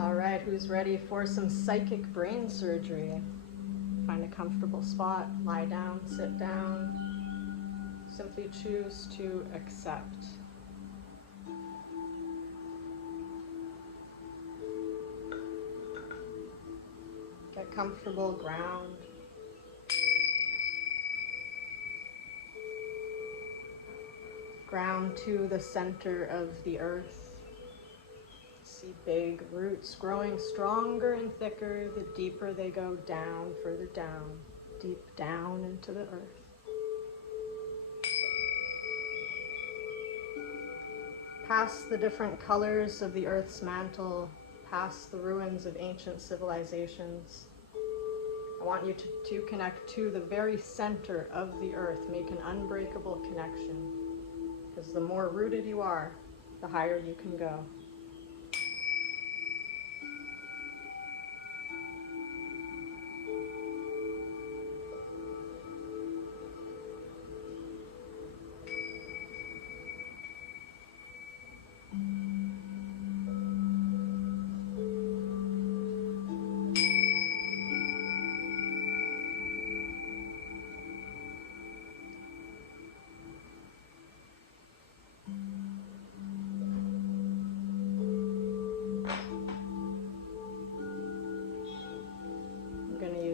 All right, who's ready for some psychic brain surgery? Find a comfortable spot, lie down, sit down. Simply choose to accept. Get comfortable, ground. Ground to the center of the earth. See big roots growing stronger and thicker the deeper they go down, further down, deep down into the earth. Past the different colors of the earth's mantle, past the ruins of ancient civilizations. I want you to connect to the very center of the earth, make an unbreakable connection, because the more rooted you are, the higher you can go.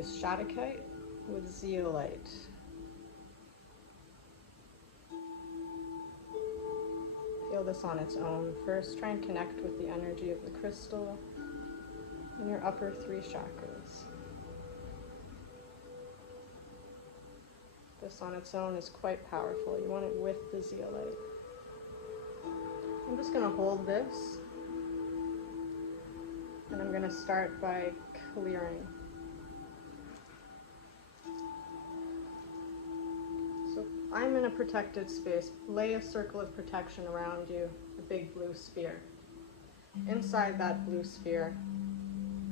Shadowkite with zeolite. Feel this on its own. First, try and connect with the energy of the crystal in your upper 3 chakras. This on its own is quite powerful. You want it with the zeolite. I'm just going to hold this, and I'm going to start by clearing. I'm in a protected space. Lay a circle of protection around you, a big blue sphere. Inside that blue sphere,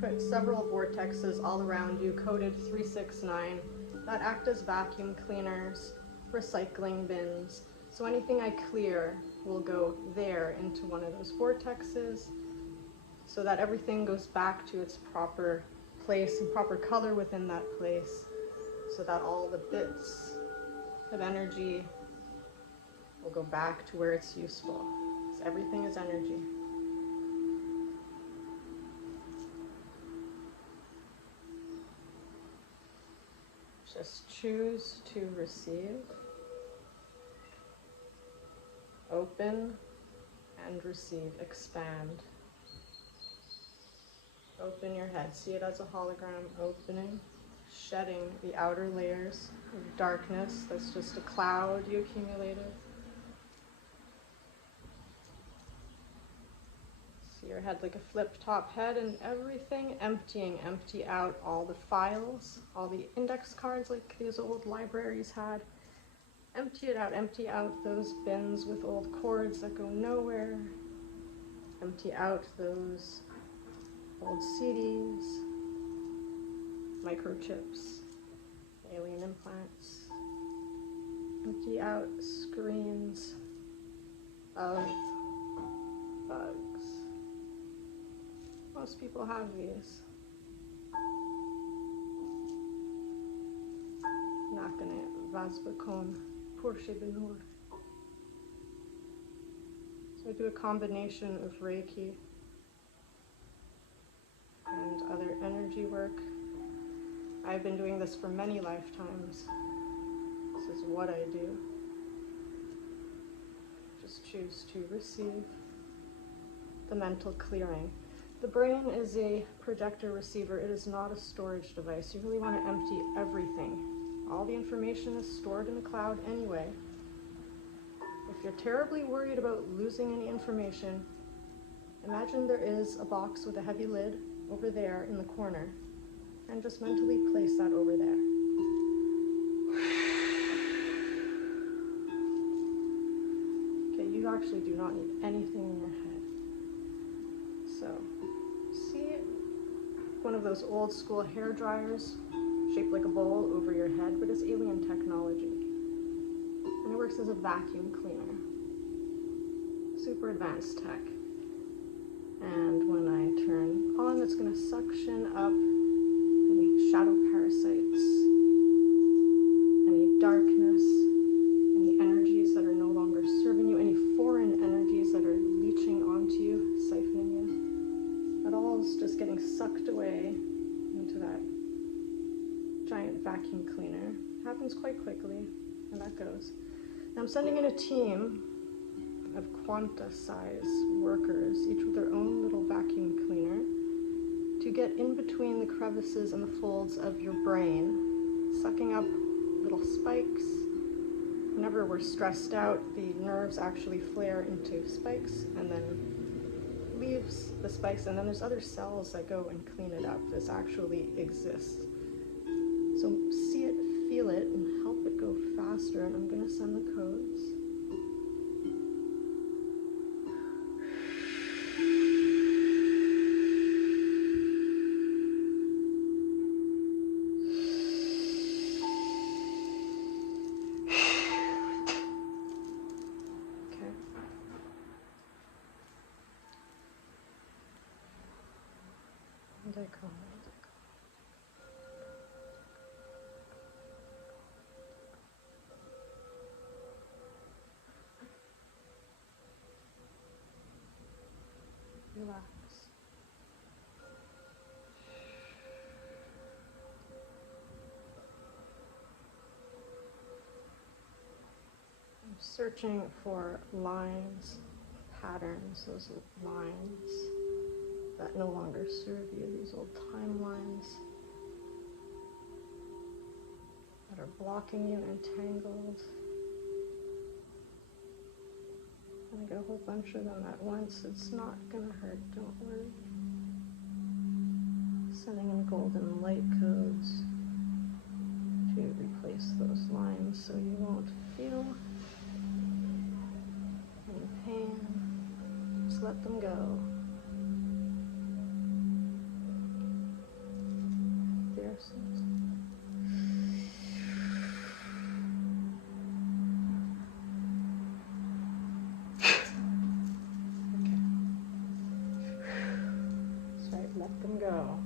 put several vortexes all around you, coded 369, that act as vacuum cleaners, recycling bins. So anything I clear will go there into one of those vortexes, so that everything goes back to its proper place and proper color within that place, so that all the bits of energy will go back to where it's useful. Because everything is energy. Just choose to receive, open and receive, expand. Open your head, see it as a hologram, opening, shedding the outer layers of darkness. That's just a cloud you accumulated. See your head like a flip-top head, and everything emptying. Empty out all the files, all the index cards like these old libraries had. Empty it out. Empty out those bins with old cords that go nowhere. Empty out those old CDs, microchips, alien implants. Empty out screens of bugs. Most people have these. Nakane Vazbakon Porsche Benur. So I do a combination of Reiki and other energy work. I've been doing this for many lifetimes. This is what I do. Just choose to receive the mental clearing. The brain is a projector receiver. It is not a storage device. You really want to empty everything. All the information is stored in the cloud anyway. If you're terribly worried about losing any information, imagine there is a box with a heavy lid over there in the corner, and just mentally place that over there. Okay, you actually do not need anything in your head. So, see one of those old school hair dryers shaped like a bowl over your head, but it's alien technology. And it works as a vacuum cleaner. Super advanced tech. And when I turn on that's going to suction up any shadow parasites, any darkness, any energies that are no longer serving you, any foreign energies that are leeching onto you, siphoning you. That all is just getting sucked away into that giant vacuum cleaner. It happens quite quickly, and that goes. Now I'm sending in a team of quanta-size workers, each with their own little vacuum cleaner, to get in between the crevices and the folds of your brain, sucking up little spikes. Whenever we're stressed out, the nerves actually flare into spikes and then leaves the spikes, and then there's other cells that go and clean it up. This actually exists. So see it, feel it, and help it go faster, and I'm going to send the codes. Relax. I'm searching for lines, patterns, those lines that no longer serve you, these old timelines that are blocking you, entangled. I get a whole bunch of them at once. It's not gonna hurt, don't worry. Sending in golden light codes to replace those lines so you won't feel any pain. Just let them go. There, let them go.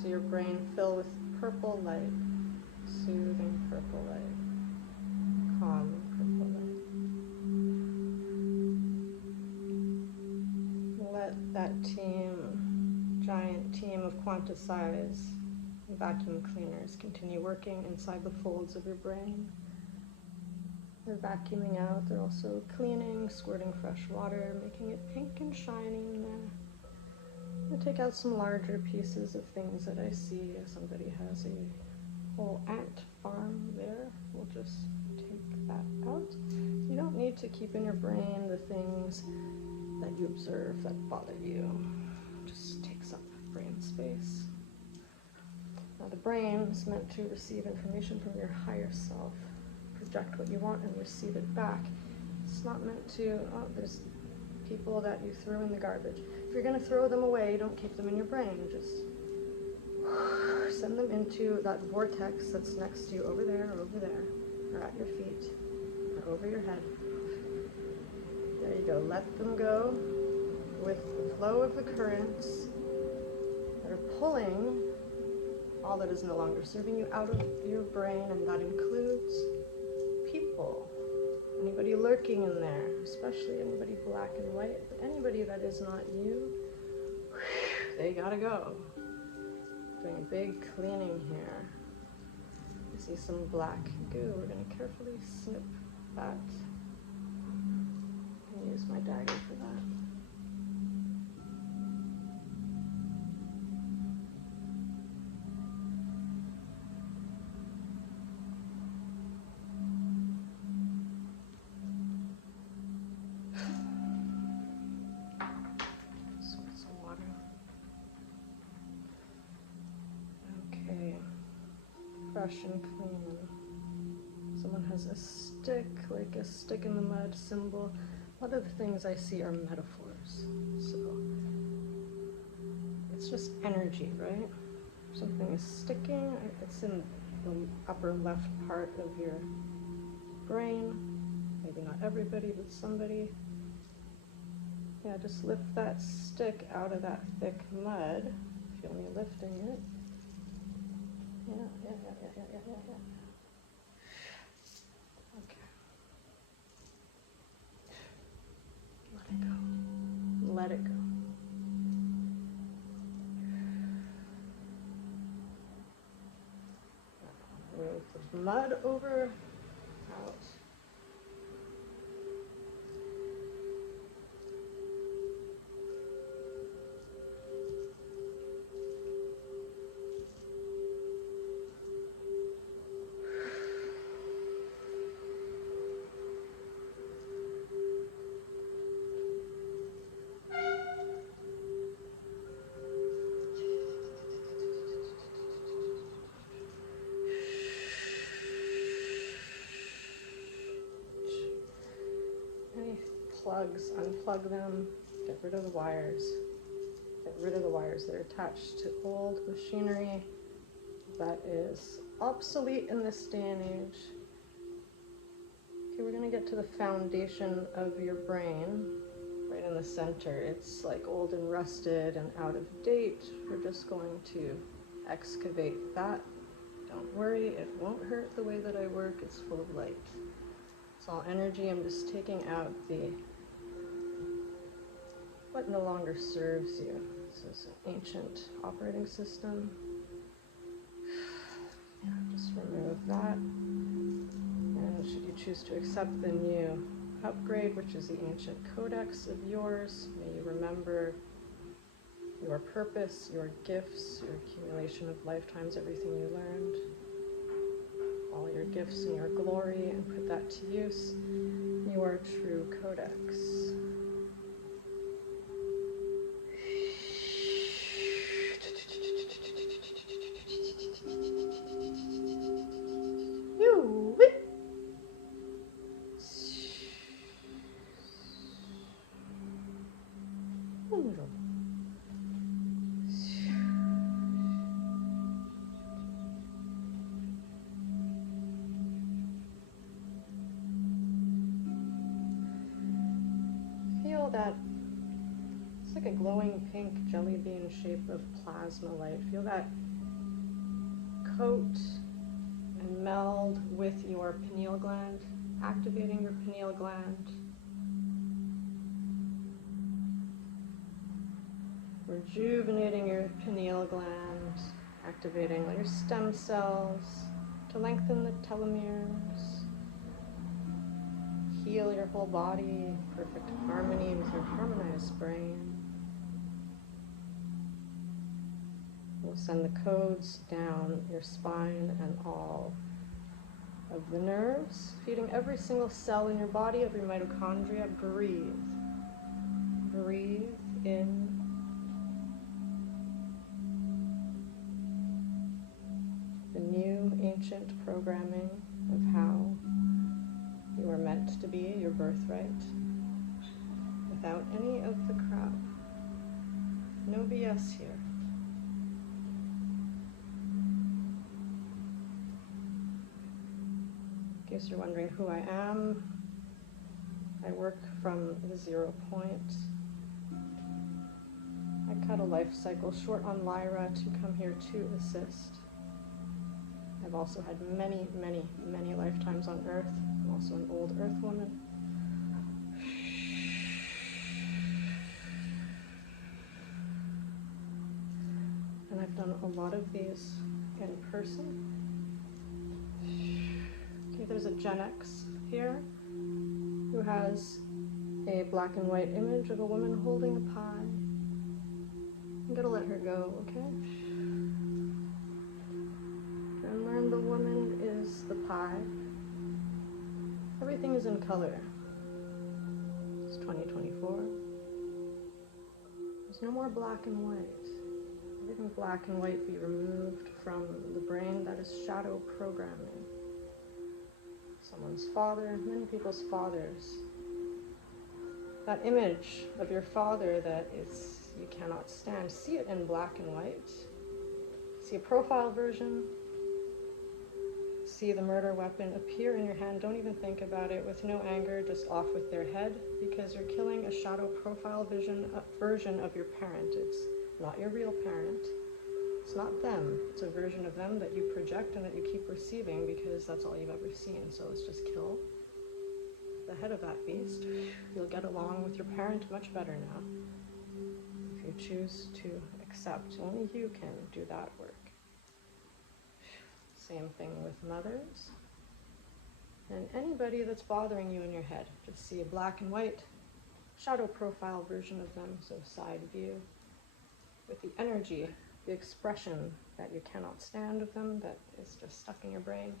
So your brain fill with purple light, soothing purple light, calm purple light. Let that giant team of quanta-size vacuum cleaners continue working inside the folds of your brain. They're vacuuming out, they're also cleaning, squirting fresh water, making it pink and shiny in there. I take out some larger pieces of things that I see. If somebody has a whole ant farm there, we'll just take that out. You don't need to keep in your brain the things that you observe that bother you. Just takes up brain space. Now the brain is meant to receive information from your higher self, project what you want and receive it back. It's not meant to, there's people that you threw in the garbage. If you're going to throw them away, don't keep them in your brain. Just send them into that vortex that's next to you over there, or at your feet, or over your head. There you go. Let them go with the flow of the currents that are pulling all that is no longer serving you out of your brain, and that includes people. Anybody lurking in there, especially anybody black and white, but anybody that is not you, they gotta go. Doing a big cleaning here. You see some black goo. We're gonna carefully snip that. I'm gonna use my dagger for that. Fresh and clean. Someone has a stick, like a stick in the mud symbol. A lot of the things I see are metaphors. So it's It's just energy, right? Something is sticking. It's in the upper left part of your brain. Maybe not everybody, but somebody. Yeah, just lift that stick out of that thick mud. Feel me lifting it. Yeah. Okay. Let it go. Let it go. Move the mud over, out. Any plugs, unplug them, get rid of the wires. Get rid of the wires that are attached to old machinery that is obsolete in this day and age. Okay, we're going to get to the foundation of your brain, right in the center. It's like old and rusted and out of date. We're just going to excavate that. Don't worry, it won't hurt the way that I work. It's full of light. It's all energy. I'm just taking out what no longer serves you. This is an ancient operating system. Yeah, just remove that. And should you choose to accept the new upgrade, which is the ancient codex of yours, may you remember your purpose, your gifts, your accumulation of lifetimes, everything you learned, all your gifts and your glory, and put that to use. Your true codex. Feel that it's like a glowing pink jelly bean shape of plasma light. Feel that coat and meld with your pineal gland, activating your pineal gland, rejuvenating your pineal gland, activating your stem cells to lengthen the telomeres, heal your whole body, perfect harmony with your harmonized brain. We'll send the codes down your spine and all of the nerves, feeding every single cell in your body, every mitochondria. Breathe. Breathe in. The new ancient programming of how you are meant to be, your birthright, without any of the crap. No BS here. In case you're wondering who I am, I work from the 0 point. I cut a life cycle short on Lyra to come here to assist. I've also had many, many, many lifetimes on Earth. I'm also an old Earth woman. And I've done a lot of these in person. Okay, there's a Gen X here who has a black and white image of a woman holding a pie. I'm gonna let her go, okay? And learn the woman is the pie. Everything is in color. It's 2024. There's no more black and white. Everything black and white be removed from the brain. That is shadow programming. Someone's father, many people's fathers. That image of your father that is you cannot stand. See it in black and white. See a profile version. See the murder weapon appear in your hand. Don't even think about it, with no anger, just off with their head, because you're killing a shadow profile version of your parent. It's not your real parent. It's not them. It's a version of them that you project and that you keep receiving because that's all you've ever seen. So let's just kill the head of that beast. You'll get along with your parent much better now. If you choose to accept, only you can do that work. Same thing with mothers. And anybody that's bothering you in your head, just see a black and white shadow profile version of them, so side view, with the energy, the expression that you cannot stand of them, that is just stuck in your brain.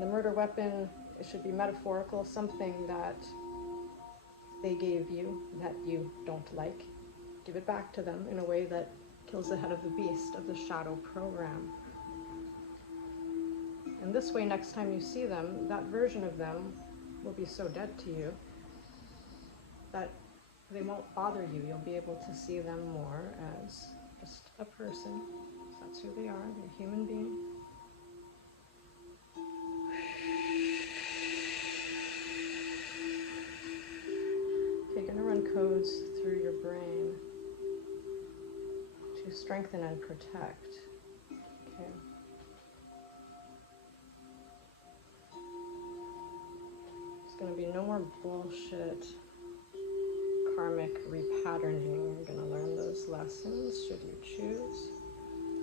The murder weapon, it should be metaphorical, something that they gave you that you don't like. Give it back to them in a way that kills the head of the beast, of the shadow program. And this way, next time you see them, that version of them will be so dead to you that they won't bother you. You'll be able to see them more as just a person. That's who they are. They're a human being. Okay, you're going to run codes through your brain to strengthen and protect. Okay. There's going to be no more bullshit karmic repatterning. You're going to learn those lessons should you choose.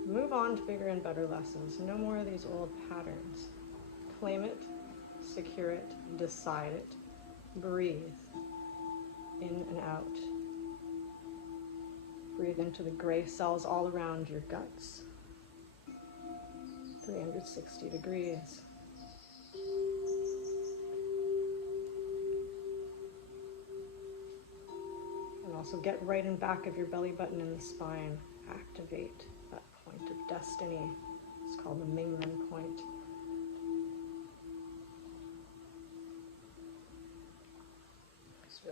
Move on to bigger and better lessons. No more of these old patterns. Claim it, secure it, decide it, breathe in and out. Breathe into the gray cells all around your guts. 360 degrees. And also get right in back of your belly button in the spine. Activate that point of destiny. It's called the Mingmen point.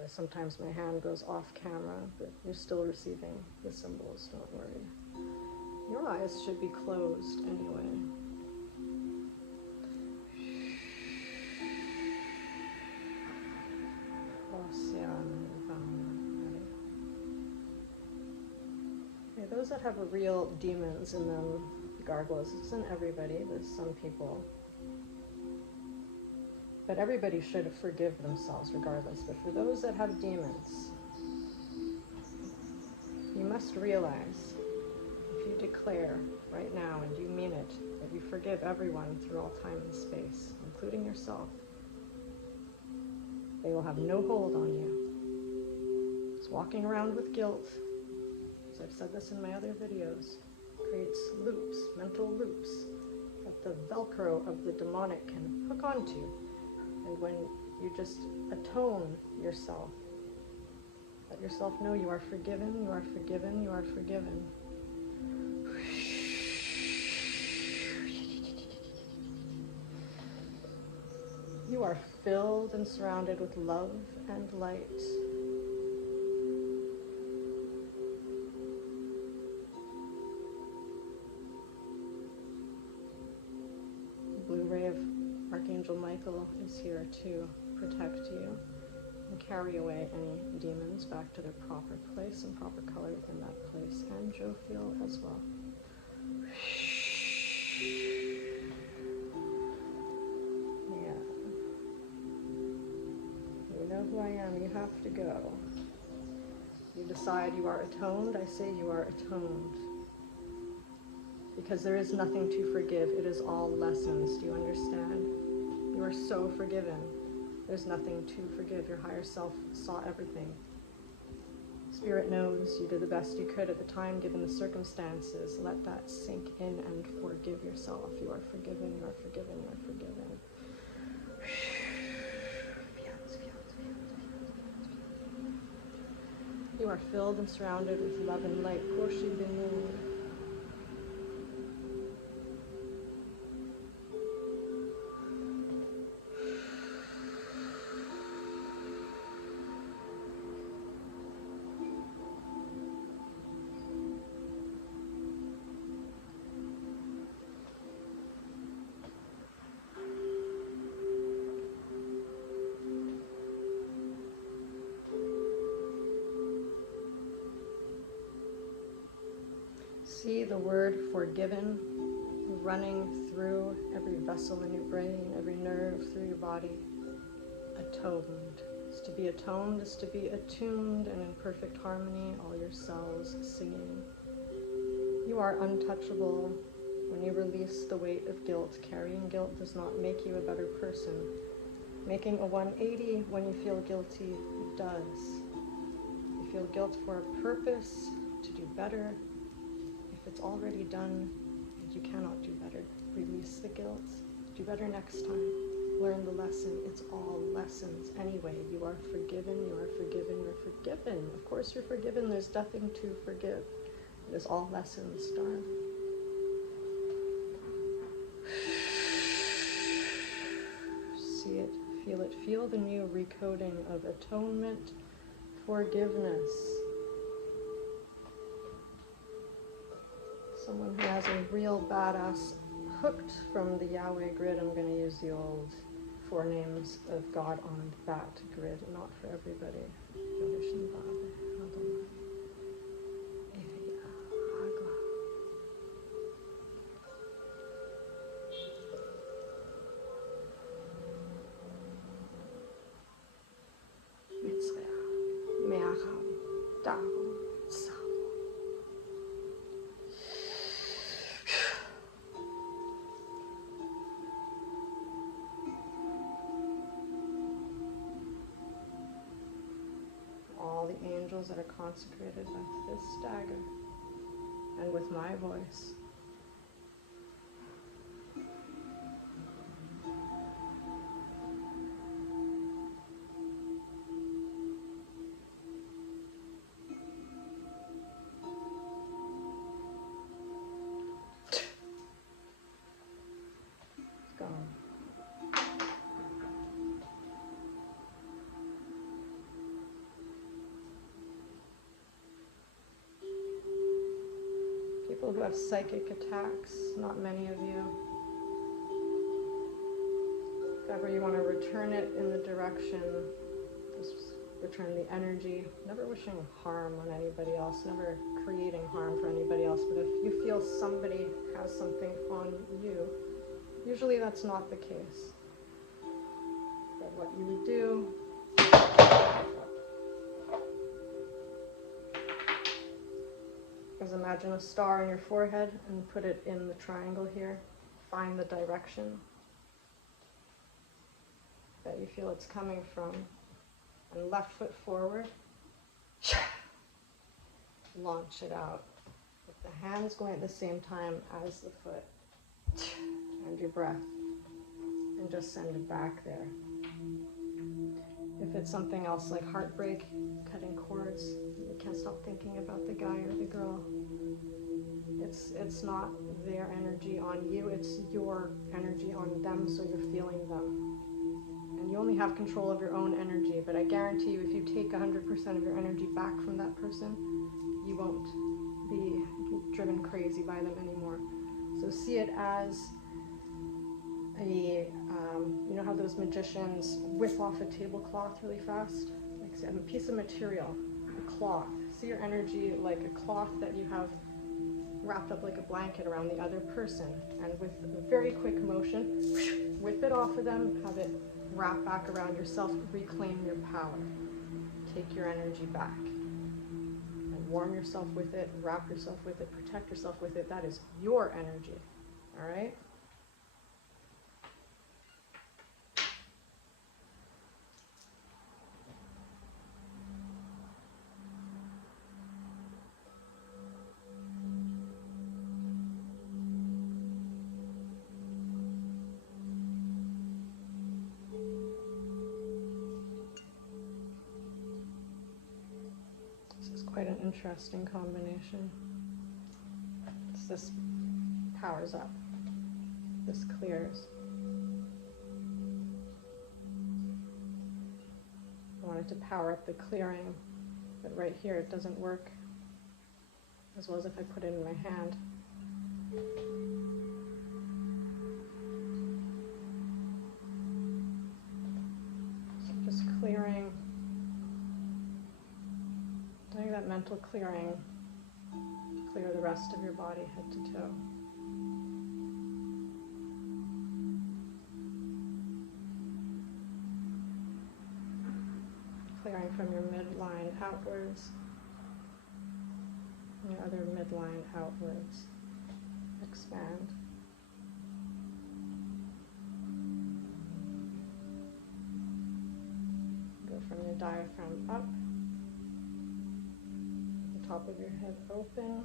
Sometimes my hand goes off camera, but you're still receiving the symbols, don't worry. Your eyes should be closed anyway. Okay, those that have real demons in them, gargoyles, it's in everybody, there's some people. But everybody should forgive themselves regardless. But for those that have demons, you must realize, if you declare right now, and you mean it, that you forgive everyone through all time and space, including yourself, they will have no hold on you. It's walking around with guilt, as I've said this in my other videos, creates loops, mental loops, that the Velcro of the demonic can hook onto. And when you just atone yourself, let yourself know you are forgiven, you are forgiven, you are forgiven. You are filled and surrounded with love and light. Blue ray of Archangel Michael is here to protect you and carry away any demons back to their proper place and proper color within that place, and Jophiel as well. Yeah. You know who I am, you have to go. You decide you are atoned, I say you are atoned. Because there is nothing to forgive, it is all lessons, do you understand? You are so forgiven. There's nothing to forgive. Your higher self saw everything. Spirit knows you did the best you could at the time, given the circumstances. Let that sink in and forgive yourself. You are forgiven, you are forgiven, you are forgiven. You are filled and surrounded with love and light. Koshi Binu. See the word forgiven running through every vessel in your brain, every nerve through your body. Atoned. To be atoned is to be attuned and in perfect harmony, all your cells singing. You are untouchable. When you release the weight of guilt, carrying guilt does not make you a better person. Making a 180 when you feel guilty does. You feel guilt for a purpose, to do better. If it's already done, you cannot do better. Release the guilt. Do better next time. Learn the lesson. It's all lessons anyway. You are forgiven, you are forgiven, you're forgiven. Of course you're forgiven. There's nothing to forgive. It is all lessons, darling. See it, feel it. Feel the new recoding of atonement, forgiveness. Someone who has a real badass hooked from the Yahweh grid. I'm going to use the old 4 names of God on that grid, not for everybody. All the angels that are consecrated with this dagger and with my voice. Gone. People who have psychic attacks, not many of you. If ever you want to return it in the direction, just return the energy, never wishing harm on anybody else, never creating harm for anybody else, but if you feel somebody has something on you, usually that's not the case. But what you would do is imagine a star on your forehead and put it in the triangle here. Find the direction that you feel it's coming from. And left foot forward. Launch it out. With the hands going at the same time as the foot. And your breath. And just send it back there. If it's something else like heartbreak, cutting cords, you can't stop thinking about the guy or the girl. It's not their energy on you, it's your energy on them, so you're feeling them. And you only have control of your own energy, but I guarantee you if you take 100% of your energy back from that person, you won't be driven crazy by them anymore. So see it as you know how those magicians whip off a tablecloth really fast? Like a piece of material, a cloth. See your energy like a cloth that you have wrapped up like a blanket around the other person. And with a very quick motion, whip it off of them, have it wrap back around yourself, reclaim your power. Take your energy back. And warm yourself with it, wrap yourself with it, protect yourself with it. That is your energy. All right? Quite an interesting combination. This powers up. This clears. I wanted to power up the clearing, but right here it doesn't work as well as if I put it in my hand. So just clearing. Doing that mental clearing, clear the rest of your body, head to toe. Clearing from your midline outwards, and your other midline outwards. Expand. Go from your diaphragm up, the top of your head open,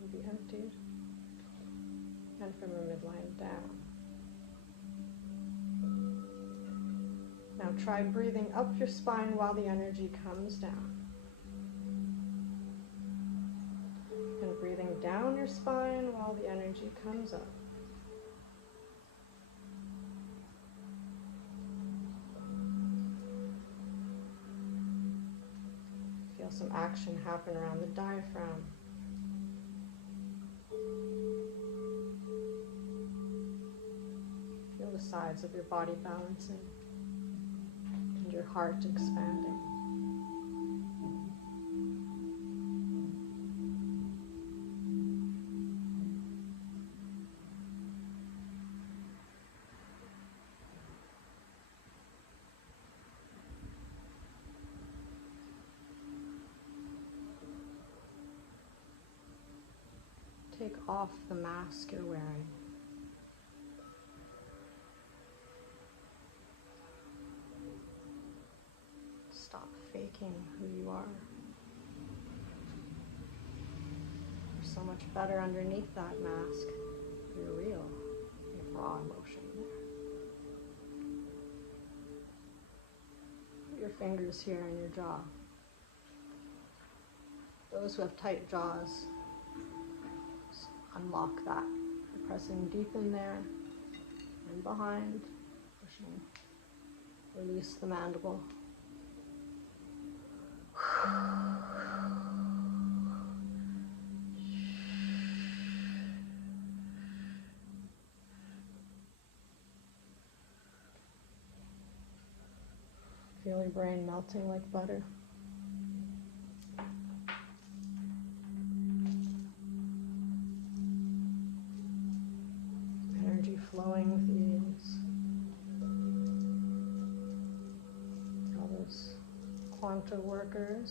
will be emptied, and from your midline down. Now try breathing up your spine while the energy comes down. And breathing down your spine while the energy comes up. Feel some action happen around the diaphragm. Feel the sides of your body balancing. Your heart expanding. Take off the mask you're wearing. Stop faking who you are. You're so much better underneath that mask. You're real. You have raw emotion there. Put your fingers here in your jaw. Those who have tight jaws, just unlock that. You're pressing deep in there and behind, pushing. Release the mandible. Feel your brain melting like butter. Energy flowing with ease. All those quanta workers,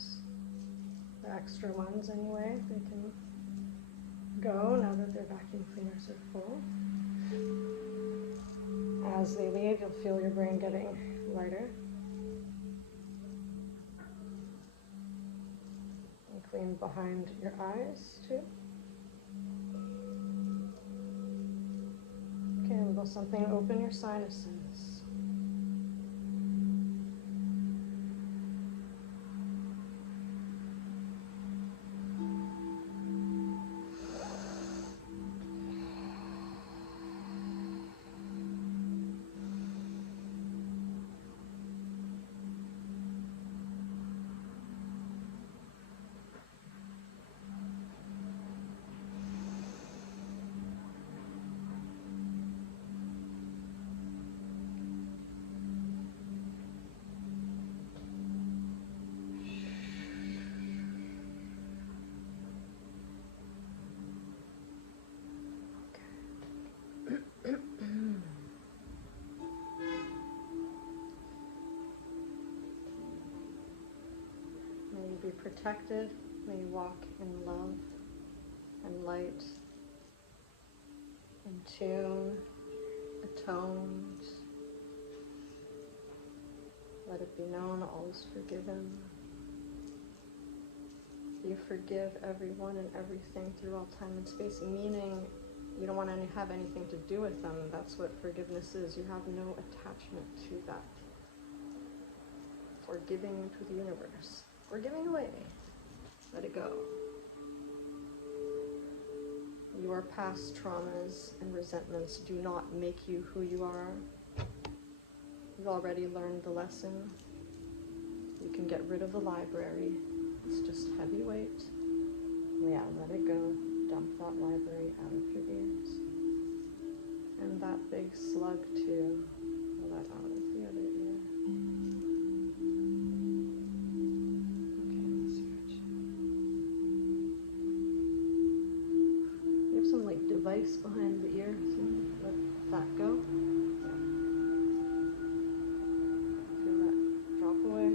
the extra ones anyway, they can go now that their vacuum cleaners are full. As they leave, you'll feel your brain getting lighter. And clean behind your eyes too. Okay, a little something to open your sinuses. Be protected. May you walk in love and light, in tune, atoned. Let it be known all is forgiven. You forgive everyone and everything through all time and space, meaning you don't want to have anything to do with them. That's what forgiveness is. You have no attachment to that. Or giving to the universe. Or giving away. Let it go. Your past traumas and resentments do not make you who you are. You've already learned the lesson. You can get rid of the library. It's just heavy weight. Yeah, let it go. Dump that library out of your ears. And that big slug too. Let out of the other ear. device behind the ear, so let that go. Feel that drop away.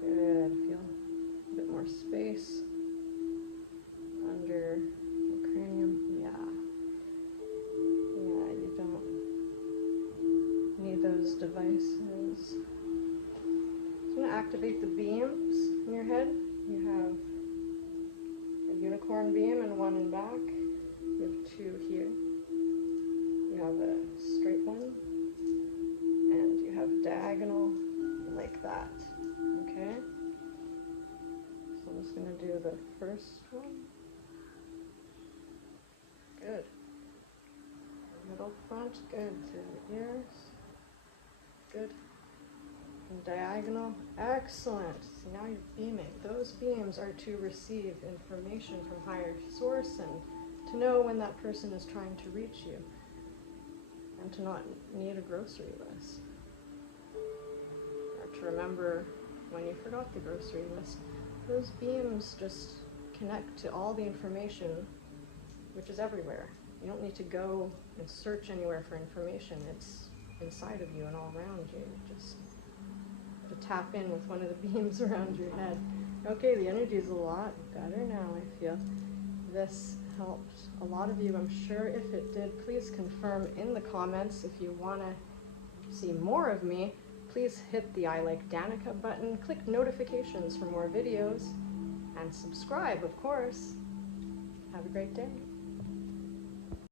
Good. Feel a bit more space under the cranium. Yeah. Yeah, you don't need those devices. I'm going to activate the beams in your head. You have a unicorn beam and one in back. You have two here. You have a straight one. And you have diagonal like that. Okay? So I'm just going to do the first one. Good. Middle front, good. Through the ears. Good. And diagonal, excellent. So now you're beaming. Those beams are to receive information from higher source and to know when that person is trying to reach you and to not need a grocery list. Or to remember when you forgot the grocery list. Those beams just connect to all the information which is everywhere. You don't need to go and search anywhere for information. It's inside of you and all around you. Just to tap in with one of the beams around your head. Okay, the energy is a lot better now, I feel. This helped a lot of you, I'm sure. If it did, please confirm in the comments. If you want to see more of me, please hit the I Like Danica button, click notifications for more videos, and subscribe, of course. Have a great day.